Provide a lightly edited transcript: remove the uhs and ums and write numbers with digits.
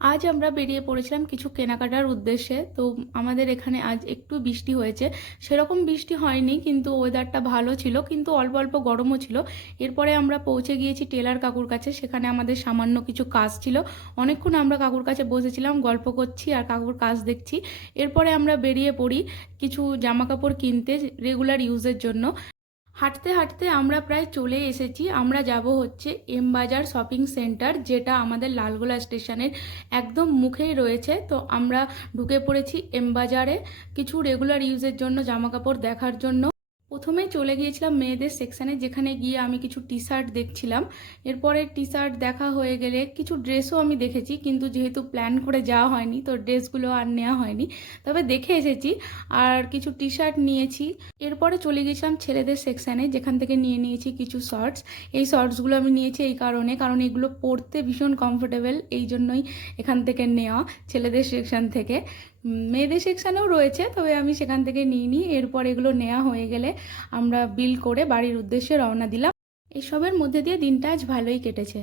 আজ আমরা বেরিয়ে পড়েছিলাম কিছু কেনাকাটার উদ্দেশ্যে। তো আমাদের এখানে আজ একটু বৃষ্টি হয়েছে, সেরকম বৃষ্টি হয়নি কিন্তু ওয়েদারটা ভালো ছিল, কিন্তু অল্প অল্প গরমও ছিল। এরপরে আমরা পৌঁছে গিয়েছি টেলার কাকুর কাছে, সেখানে আমাদের সামান্য কিছু কাজ ছিল। অনেকক্ষণ আমরা কাকুর কাছে বসেছিলাম, গল্প করছি আর কাকুর কাজ দেখছি। এরপরে আমরা বেরিয়ে পড়ি কিছু জামা কাপড় কিনতে রেগুলার ইউজের জন্য। হাঁটতে হাঁটতে আমরা প্রায় চলে এসেছি। আমরা যাব হচ্ছে এম বাজার শপিং সেন্টার, যেটা আমাদের লালগোলা স্টেশনের একদম মুখেই রয়েছে। তো আমরা ঢুকে পড়েছি এম বাজারে কিছু রেগুলার ইউজের জন্য জামা কাপড় দেখার জন্য। প্রথমে চলে গিয়েছিলাম মেয়েদের সেকশানে, যেখানে গিয়ে আমি কিছু টি শার্ট দেখছিলাম। এরপরে টি শার্ট দেখা হয়ে গেলে কিছু ড্রেসও আমি দেখেছি, কিন্তু যেহেতু প্ল্যান করে যাওয়া হয়নি তো ড্রেসগুলো আর নেওয়া হয়নি, তবে দেখে এসেছি। আর কিছু টি শার্ট নিয়েছি। এরপরে চলে গেছিলাম ছেলেদের সেকশানে, যেখান থেকে নিয়ে নিয়েছি কিছু শর্টস। এই শর্টসগুলো আমি নিয়েছি এই কারণে, কারণ এগুলো পরতে ভীষণ কমফোর্টেবল, এই জন্যই এখান থেকে নেওয়া ছেলেদের সেকশান থেকে। মেয়েদের সেকশানেও রয়েছে, তবে আমি সেখান থেকে নিইনি। এরপর এগুলো নেওয়া হয়ে গেলে আমরা বিল করে বাড়ির উদ্দেশ্যে রওনা দিলাম। এসবের মধ্যে দিয়ে দিনটা আজ ভালোই কেটেছে।